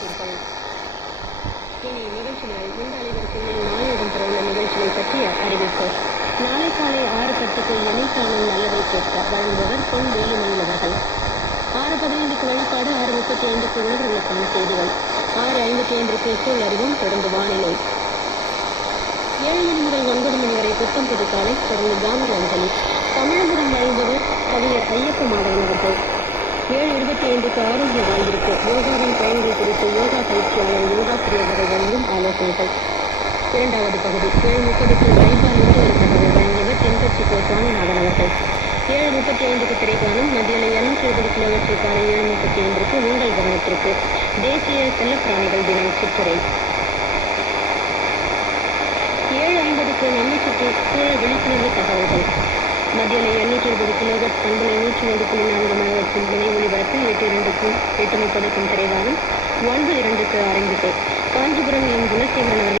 கேட்டீர்கள் இனி நிகழ்ச்சிகள் இந்த அலைவரிசையில் நாளை இடம்பெறவுள்ள நிகழ்ச்சியை பற்றிய அறிவிப்பு. நாளை காலை ஆறு பத்துக்கு இணைக்காணும் நல்லதை கேட்க வழங்குவர் பொன் வேலுமணி அவர்கள். ஆறு பதினைந்துக்கு வழிபாடு ஆறு முப்பத்தி ஐந்துக்கு உணர்வுகளுக்கான செய்திகள். ஆறு ஐம்பத்தி ஐந்திற்கு இசை அறிவும் தொடர்ந்து வானிலை. ஏழு மணி முதல் ஒன்பது மணி வரை புத்தம் புது காலை தொடர்ந்து காந்தி அஞ்சலி தமிழகம் வழங்குபவர் கவிஞர் ஐயப்ப மாதவன் அவர்கள். ஏழு இருபத்தி ஐந்துக்கு ஆரோக்கிய வாழ்விற்கு யோகாவின் பயிற்சியாளர் யோகா வழங்கும் ஆலோசனைகள். இரண்டாவது பகுதி ஏழு முப்பதுக்கு வைபால் ஒரு தகவல் வழங்கியவர் தென்கட்சி கோ சுவாமிநாதன் அவர்கள் ஏழு முப்பத்தி ஐந்துக்கு திரைக்காணும் மத்தியில் இருநூற்றி எழுபது கிலோமீட்டர் காலை ஏழு முப்பத்தி ஐந்திற்கு உங்கள் கவனத்திற்கு தேசிய செல்லப்பிராணிகள் தினம் சித்திரை. ஏழு ஐம்பதுக்கு நம்மை சுற்றி சூழல் விழிப்புணர்வு தகவல்கள். மத்தியில் எண்ணூற்றி எழுபது கிலோகட் பண்பலை நூற்றி ஒன்று புள்ளி இரண்டுக்கும் எட்டு முப்பதுக்கும் திரைவானம் ஒன்பது இரண்டுக்கு ஆரம்பித்து காஞ்சிபுரம் என் குணசேகரன் அவர்கள்